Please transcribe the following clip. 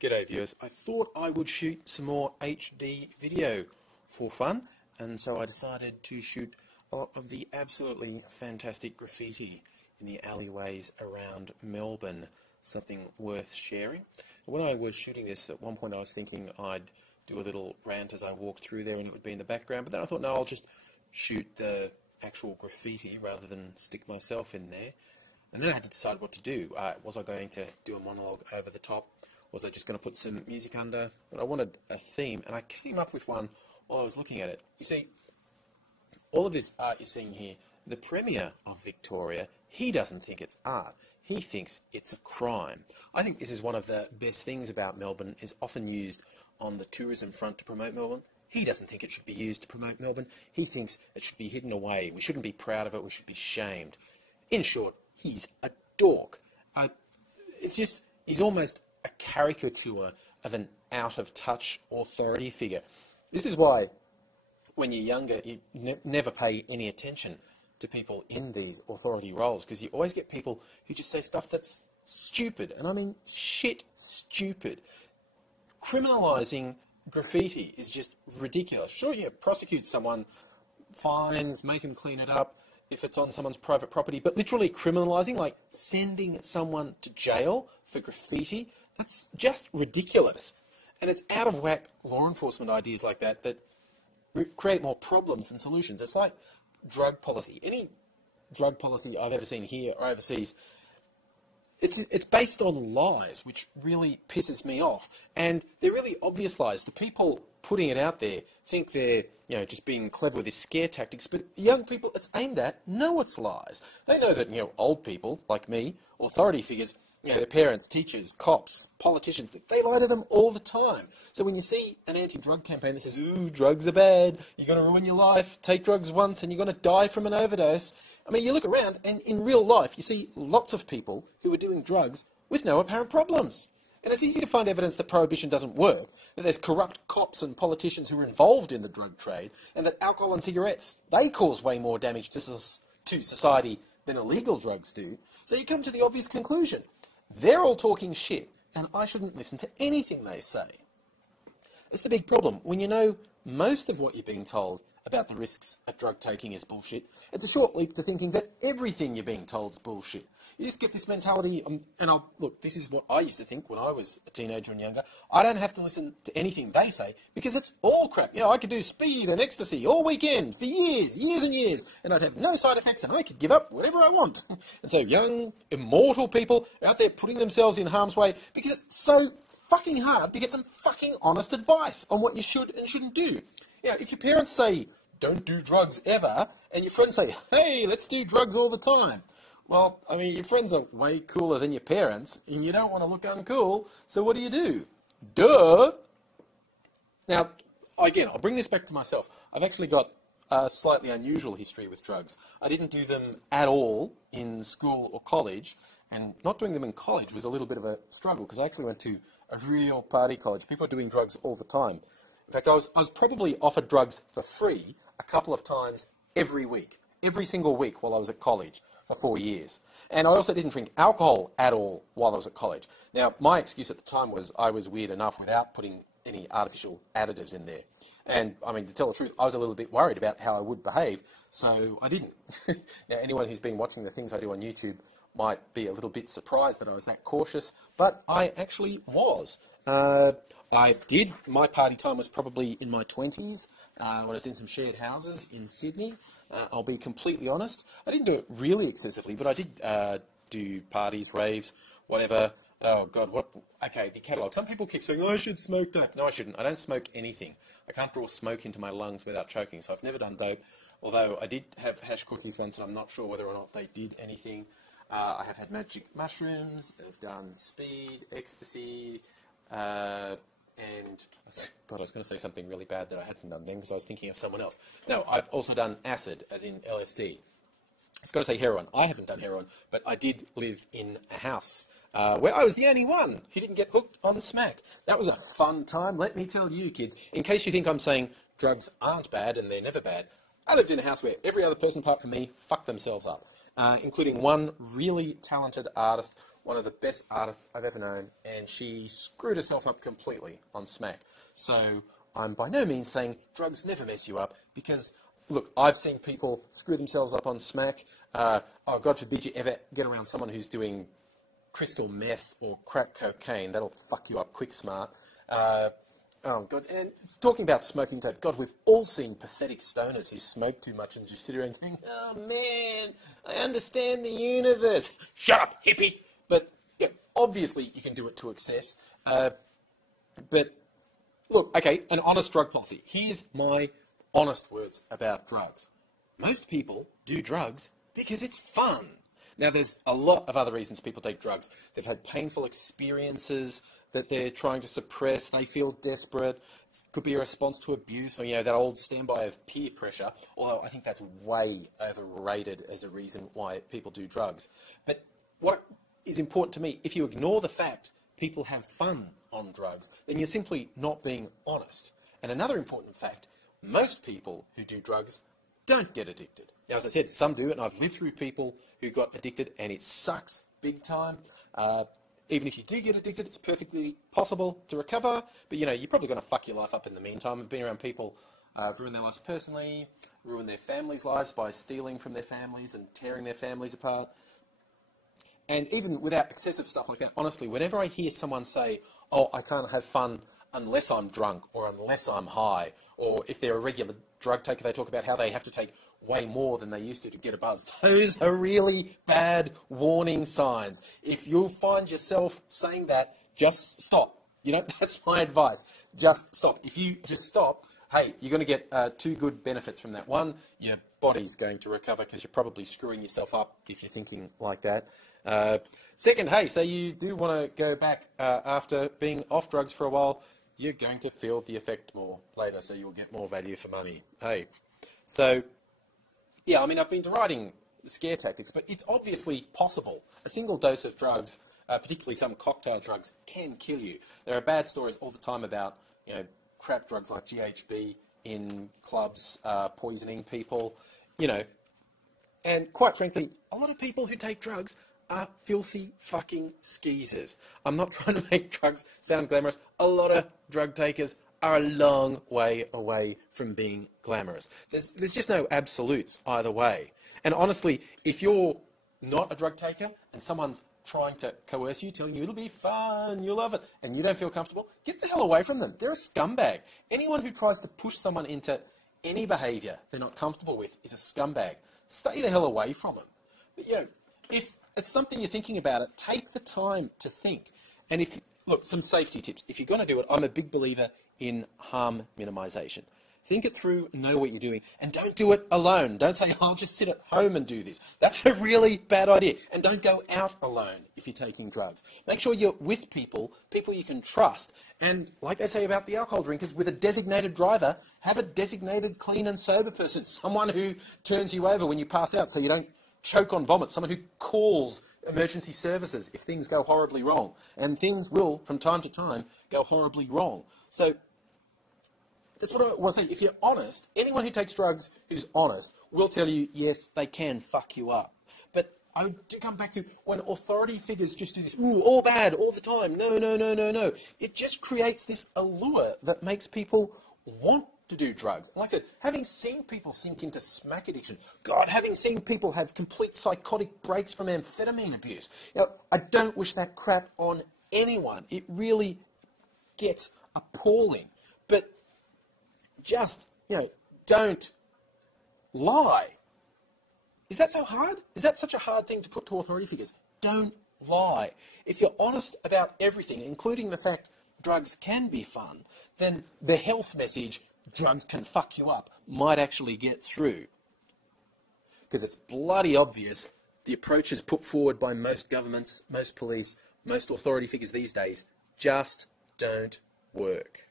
G'day viewers, I thought I would shoot some more HD video for fun, and so I decided to shoot a lot of the absolutely fantastic graffiti in the alleyways around Melbourne, something worth sharing. When I was shooting this, at one point I was thinking I'd do a little rant as I walked through there and it would be in the background, but then I thought no, I'll just shoot the actual graffiti rather than stick myself in there. And then I had to decide what to do. Was I going to do a monologue over the top? Was I just going to put some music under? But I wanted a theme, and I came up with one while I was looking at it. You see, all of this art you're seeing here, the Premier of Victoria, he doesn't think it's art. He thinks it's a crime. I think this is one of the best things about Melbourne, is often used on the tourism front to promote Melbourne. He doesn't think it should be used to promote Melbourne. He thinks it should be hidden away. We shouldn't be proud of it. We should be shamed. In short, he's a dork. He's almost a caricature of an out-of-touch authority figure. This is why, when you're younger, you never pay any attention to people in these authority roles, because you always get people who just say stuff that's stupid, and I mean shit stupid. Criminalising graffiti is just ridiculous. Sure, you prosecute someone, fines, make them clean it up if it's on someone's private property, but literally criminalising, like sending someone to jail for graffiti, that's just ridiculous. And it's out of whack law enforcement ideas like that that create more problems than solutions. It's like drug policy. Any drug policy I've ever seen here or overseas, it's based on lies, which really pisses me off. And they're really obvious lies. The people putting it out there think they're, just being clever with these scare tactics, but the young people it's aimed at know it's lies. They know that, old people like me, authority figures, their parents, teachers, cops, politicians, they lie to them all the time. So when you see an anti-drug campaign that says, ooh, drugs are bad, you're going to ruin your life, take drugs once and you're going to die from an overdose. I mean, you look around and in real life you see lots of people who are doing drugs with no apparent problems. And it's easy to find evidence that prohibition doesn't work, that there's corrupt cops and politicians who are involved in the drug trade, and that alcohol and cigarettes, they cause way more damage to society than illegal drugs do. So you come to the obvious conclusion. They're all talking shit, and I shouldn't listen to anything they say. It's the big problem. When you know most of what you're being told about the risks of drug taking is bullshit, it's a short leap to thinking that everything you're being told is bullshit. You just get this mentality, look, this is what I used to think when I was a teenager and younger. I don't have to listen to anything they say because it's all crap. I could do speed and ecstasy all weekend for years and years, and I'd have no side effects and I could give up whatever I want. And so young, immortal people are out there putting themselves in harm's way because it's so fucking hard to get some fucking honest advice on what you should and shouldn't do. If your parents say, don't do drugs ever, and your friends say, hey, let's do drugs all the time. Well, I mean, your friends are way cooler than your parents, and you don't want to look uncool, so what do? Duh! Now, again, I'll bring this back to myself. I've actually got a slightly unusual history with drugs. I didn't do them at all in school or college, and not doing them in college was a little bit of a struggle, because I actually went to a real party college. People are doing drugs all the time. In fact, I was probably offered drugs for free a couple of times every week, every single week while I was at college for 4 years. And I also didn't drink alcohol at all while I was at college. Now, my excuse at the time was I was weird enough without putting any artificial additives in there. And, I mean, to tell the truth, I was a little bit worried about how I would behave, so I didn't. Now, anyone who's been watching the things I do on YouTube might be a little bit surprised that I was that cautious, but I actually was. My party time was probably in my 20s, when I was in some shared houses in Sydney. I'll be completely honest, I didn't do it really excessively, but I did do parties, raves, whatever. Oh God, okay, the catalogue. Some people keep saying, oh, I should smoke dope. No, I shouldn't. I don't smoke anything. I can't draw smoke into my lungs without choking, so I've never done dope, although I did have hash cookies once, and I'm not sure whether or not they did anything. I have had magic mushrooms, I've done speed, ecstasy, and, God, I was going to say something really bad that I hadn't done then because I was thinking of someone else. No, I've also done acid, as in LSD. I was going to say heroin. I haven't done heroin, but I did live in a house where I was the only one who didn't get hooked on the smack. That was a fun time, let me tell you, kids. In case you think I'm saying drugs aren't bad and they're never bad, I lived in a house where every other person apart from me fucked themselves up. Including one really talented artist one of the best artists I've ever known, and she screwed herself up completely on Smack. So I'm by no means saying drugs never mess you up, because, look, I've seen people screw themselves up on Smack. Oh, God forbid you ever get around someone who's doing crystal meth or crack cocaine. That'll fuck you up quick smart. Oh, God. And talking about smoking dope, God, we've all seen pathetic stoners who smoke too much and just sit around going, oh, man, I understand the universe. Shut up, hippie. But, yeah, obviously you can do it to excess. But, look, okay, an honest drug policy. Here's my honest words about drugs. Most people do drugs because it's fun. Now, there's a lot of other reasons people take drugs. They've had painful experiences that they're trying to suppress. They feel desperate. It could be a response to abuse, or, you know, that old standby of peer pressure, although I think that's way overrated as a reason why people do drugs. But what is important to me, if you ignore the fact people have fun on drugs, then you're simply not being honest. And another important fact, most people who do drugs don't get addicted. Now, as I said, some do, and I've lived through people who got addicted, and it sucks big time. Even if you do get addicted, it's perfectly possible to recover, but, you know, you're probably going to fuck your life up in the meantime. I've been around people ruin their lives personally, ruin their families' lives by stealing from their families and tearing their families apart. And even without excessive stuff like that, honestly, whenever I hear someone say, oh, I can't have fun unless I'm drunk or unless I'm high, or if they're a regular drug taker, they talk about how they have to take way more than they used to get a buzz. Those are really bad warning signs. If you find yourself saying that, just stop. You know, that's my advice. Just stop. If you just stop, hey, you're going to get two good benefits from that. One, your body's going to recover because you're probably screwing yourself up if you're thinking like that. Second, hey, say you do want to go back after being off drugs for a while, you're going to feel the effect more later, so you'll get more value for money. Hey, so, yeah, I mean, I've been deriding scare tactics, but it's obviously possible. A single dose of drugs, particularly some cocktail drugs, can kill you. There are bad stories all the time about, you know, crap drugs like GHB in clubs poisoning people, you know. And quite frankly, a lot of people who take drugs are filthy fucking skeezers. I'm not trying to make drugs sound glamorous. A lot of drug takers are a long way away from being glamorous. There's just no absolutes either way. And honestly, if you're not a drug taker and someone's trying to coerce you, telling you it'll be fun, you'll love it, and you don't feel comfortable, get the hell away from them. They're a scumbag. Anyone who tries to push someone into any behaviour they're not comfortable with is a scumbag. Stay the hell away from them. But, you know, if it's something you're thinking about, take the time to think. And if, look, some safety tips. If you're going to do it, I'm a big believer in harm minimisation. Think it through, know what you're doing, and don't do it alone. Don't say, I'll just sit at home and do this. That's a really bad idea. And don't go out alone if you're taking drugs. Make sure you're with people you can trust. And like they say about the alcohol drinkers, with a designated driver, have a designated clean and sober person, someone who turns you over when you pass out so you don't choke on vomit, someone who calls emergency services if things go horribly wrong. And things will, from time to time, go horribly wrong. So that's what I want to say. If you're honest, anyone who takes drugs who's honest will tell you, yes, they can fuck you up. But I do come back to when authority figures just do this, ooh, all bad, all the time, no, no, no, no, no. It just creates this allure that makes people want to do drugs. And like I said, having seen people sink into smack addiction, God, having seen people have complete psychotic breaks from amphetamine abuse, you know, I don't wish that crap on anyone. It really gets appalling. But just, you know, don't lie. Is that so hard? Is that such a hard thing to put to authority figures? Don't lie. If you're honest about everything, including the fact drugs can be fun, then the health message, drugs can fuck you up, might actually get through. Because it's bloody obvious the approaches put forward by most governments, most police, most authority figures these days just don't work.